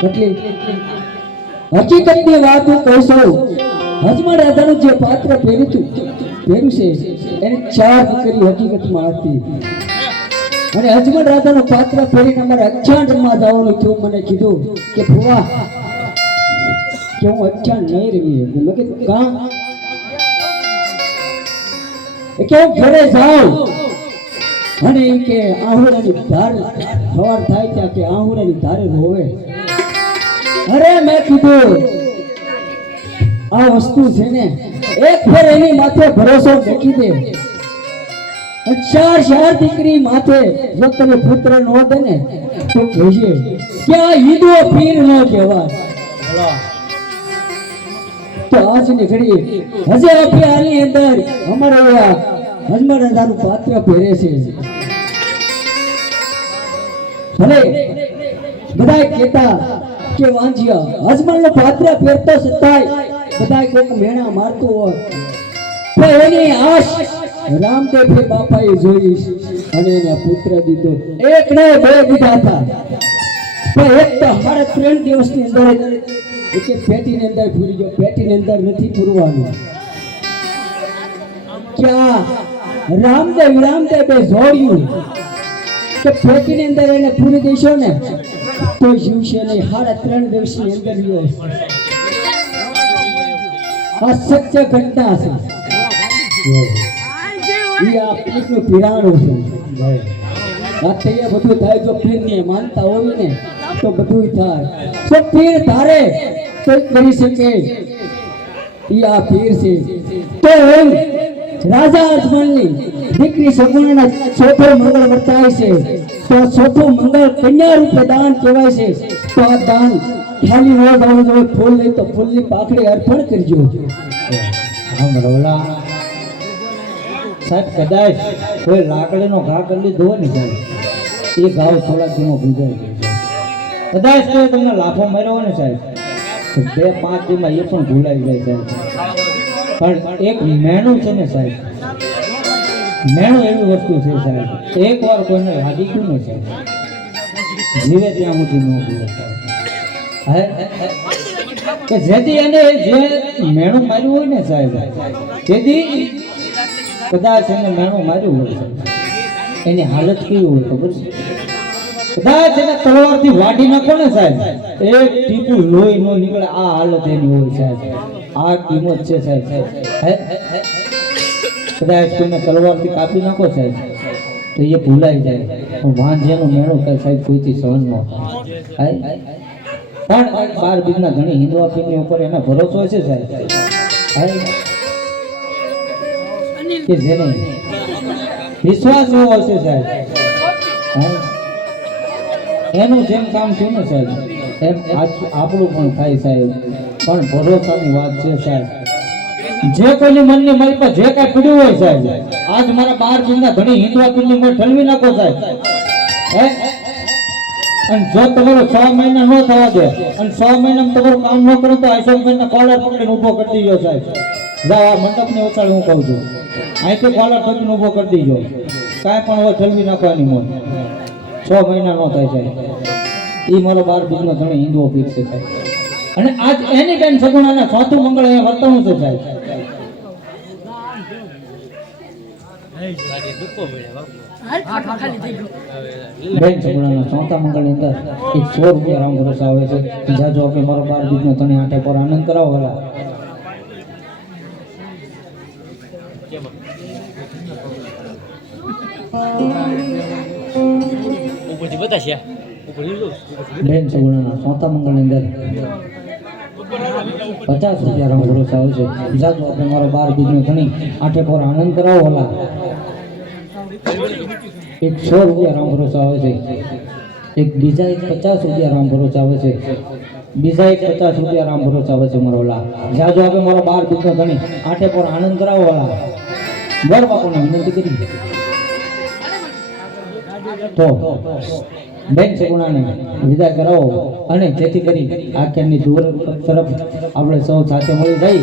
કેટલી હકીકતની વાત હું કહું છું, હજમાં રાધાનું જે પાત્ર પહેર્યું પહેર્યું છે, એની ચાર દીકરી હકીકતમાં હતી અને હજમન રાધાનું પાત્ર પહેરીને અમારે અક્ષાંડમાં જવાનું થયું, મને કીધું કે, ભુવા, કે હું અક્ષાંડ નહીં રમી. મેં કીધું, કાં? કે ઘરે જાઉં. અને એ કે આહુડાની ધાર સવાર થાય ત્યાં કે આહુડાની ધારે રોવે. અરે મેં કીધું, આ વસ્તુ છે ને, એક ફેર એની માથે ભરોસો મૂકી દે. ચાર ચાર દીકરી માથે જો તમે પુત્ર ન દે ને, તો કહેજે કે આ ઈદો પીર ન કહેવાય. તો આજની ઘડી હજે આપી આની અંદર અમારા આ હજમર રાજાનું પાત્ર પહેરે છે. ભલે બધા કહેતા કે વાંજિયા હજમલનું પાત્ર પહેરતો છતાંય બધા કોઈક મેણા મારતું હોય. પણ એની આશ રામદેવ બાપાએ જોઈ અને એને પુત્ર દીધો. એક ને બે દીધા હતા. પણ એક તો અમારે ત્રણ દિવસની અંદર એક પેટીની અંદર પૂરી ગયો. પેટીની અંદર નથી પૂરવાનું. ક્યાં? રામદેવ રામદેવ બે જોડ્યું કે પેટીની અંદર એને પૂરી દેશો ને, તો જીવશે નહીં સાડા ત્રણ દિવસની અંદર આ સત્ય ઘટના છે. આ પીરનું પીરાણું છે. બધું થાય જો પીરને માનતા હોય ને, તો બધું થાય. જો પીર ધારે, તો કરી શકે. ઈ આ પીર છે. તો રાજા અજમલની દીકરી સગુણાના ચોથો મંગળ વર્તાય છે. તો ચોથું મંગળ કન્યા રૂપે દાન કહેવાય છે. તો આ દાન ખાલી ન જવું જોઈએ, ફૂલ નહીં તો ફૂલની પાખડી અર્પણ કરજો. આમ રવલા સાહેબ, કદાચ કોઈ લાકડીનો ઘા કરી લીધો ને સાહેબ, એ ઘાવ થોડા દિનો ભૂજાઈ ગયો કદાચ કોઈ તમને લાફો માર્યો ને સાહેબ બે પાંચ દીમાં એ પણ ભૂલાઈ જાય સાહેબ. પણ એક મેણું છે ને સાહેબ? મેણું એવી વસ્તુ છે સાહેબ એક વાર કોઈને લાગી ને સાહેબ, જીવે ત્યાં સુધી ન જીવે કે જેથી એને જે મેણું માર્યું હોય ને સાહેબ, તેથી કદાચ એને મેણું માર્યું હોય એની હાલત કેવી હોય ખબર છે? કદાચ એને તલવારથી વાઢી નાખો ને સાહેબ, એક ટીપું લોહી નો નીકળે, આ હાલત એની હોય સાહેબ. આ કિંમત છે સાહેબ. હે? કદાચ કોઈને તલવારથી કાપી નાખો સાહેબ. તો એ ભૂલાઈ જાય. પણ વાંઝેનું મેણું કઈ સાહેબ કોઈથી સહન ન થાય. પણ બાર બીજના ઘણી હિન્દુ આપીની ઉપર એને ભરોસો છે સાહેબ. કે જેને વિશ્વાસ એવો હશે સાહેબ. એનું જેમ કામ થયું ને સાહેબ. એમ આપણું પણ થાય સાહેબ. પણ ભરોસાની વાત છે સાહેબ. જે કોઈની મનની મારી જે કાંઈ પડ્યું હોય સાહેબ. આજ મારા બાર બીજના ઘણી હિન્દુ આપીની ઉપર ઠલવી નાખો સાહેબ. અને જો તમારો છ મહિના ન થવા દે, અને છ મહિનામાં તમારું કામ ન કરો તો આઈસોમેન્ટના કોલર પકડીને ઊભો કરી દીજો સાહેબ. જાઓ, આ મંડપની ઓછાડ હું કહું છું. અહીંથી કોલર પકડીને ઊભો કરી દીજો. કાંઈ પણ હવે ઠલવી નાખવાની મોત છ મહિના ન થાય સાહેબ. એ મારો બાર બીજનો ઘણી હિન્દુઓ પીર છે. સાહેબ અને આજ એની બેન સગુણાના ચોથું મંગળ અહીંયા વર્તણું છે સાહેબ. બેન સગુણાના ચોથા મંગળની અંદર એક સો રૂપિયા રામ ભરોસા આવે છે. જાજો આપણે મારો બાર બીજનો તને આઠે પર આનંદ કરાવો વાલા ઉપરથી બતાશે. ઉપરથી લો બેન સગુણાના ચોથા મંગળની અંદર પચાસ રૂપિયા ભરોસા આવે છે. જાજો આપણે મારો બાર બીજનો ધણી. આઠે પર આનંદ કરાવો ઓલા. એક સો રૂપિયા રામ ભરોસા છે. એક બીજા એક પચાસ રૂપિયા રામ ભરોસા આવે છે. બીજા એક પચાસ રૂપિયા રામ ભરોસા આવે છે મારો વાલા જાજો આપણે મારો બાર બીજનો ધણી. આઠે પર આનંદ કરાવો વાલા બર બાપુને, વિનંતી કરી. તો બેન સગુણાને વિદા કરાવો. અને જેથી કરી આખ્યાનની દૂર તરફ આપણે સૌ સાથે મળી જઈ